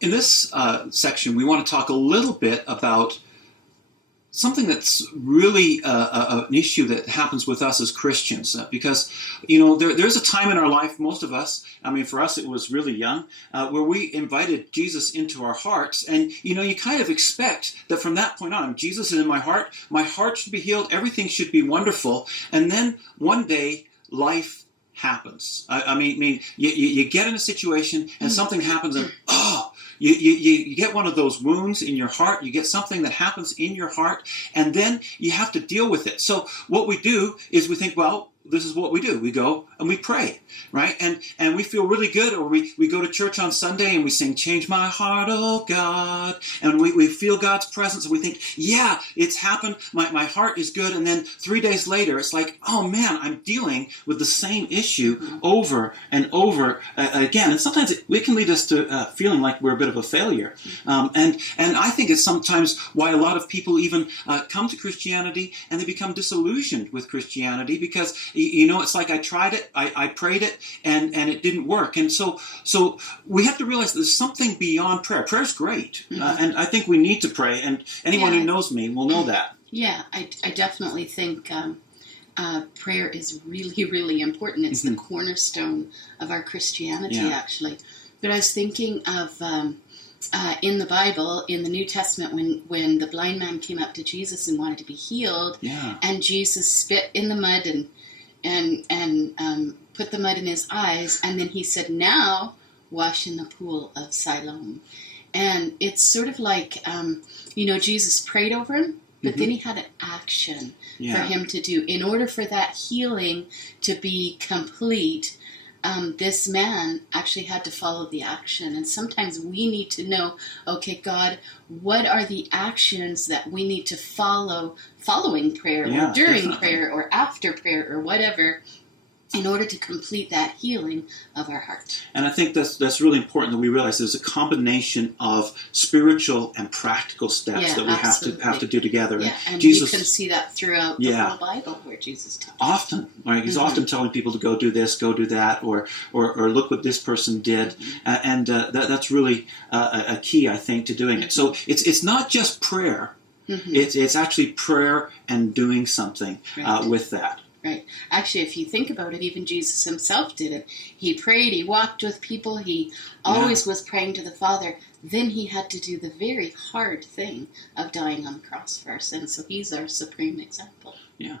In this section, we want to talk a little bit about something that's really an issue that happens with us as Christians, because there's a time in our life, most of us, I mean for us it was really young, where we invited Jesus into our hearts, and you kind of expect that from that point on, Jesus is in my heart should be healed, everything should be wonderful, and then one day life happens. I mean you get in a situation and something happens, and you get one of those wounds in your heart, you get something that happens in your heart, and then you have to deal with it. So what we do is we think, well, this is what we do. We go and we pray, right? And we feel really good, or we go to church on Sunday and we sing, "Change my heart, oh God." And we feel God's presence, and we think, yeah, it's happened. My heart is good. And then 3 days later, it's like, oh man, I'm dealing with the same issue over and over again. And sometimes it can lead us to feeling like we're a bit of a failure. And I think it's sometimes why a lot of people even come to Christianity and they become disillusioned with Christianity, because it's like I tried it, I prayed it, and it didn't work. And so we have to realize there's something beyond prayer. Prayer's great, and I think we need to pray, and anyone who knows me will know that. Yeah, I definitely think prayer is really, really important. It's the cornerstone of our Christianity, actually. But I was thinking of in the Bible, in the New Testament, when the blind man came up to Jesus and wanted to be healed, and Jesus spit in the mud and put the mud in his eyes, and then he said, "Now wash in the pool of Siloam." And it's sort of like, Jesus prayed over him, but then he had an action for him to do. In order for that healing to be complete, this man actually had to follow the action. And sometimes we need to know, okay, God, what are the actions that we need to follow following prayer, or during prayer, or after prayer, or whatever, in order to complete that healing of our heart. And I think that's really important that we realize there's a combination of spiritual and practical steps that we have to do together. Yeah, and Jesus, you can see that throughout the whole Bible, where Jesus teaches. Often, right? He's often telling people to go do this, go do that, or look what this person did, and that's really a key, I think, to doing it. So it's not just prayer; it's actually prayer and doing something with that. Right. Actually, if you think about it, even Jesus himself did it. He prayed, he walked with people, he always was praying to the Father. Then he had to do the very hard thing of dying on the cross for our sins. So he's our supreme example. Yeah.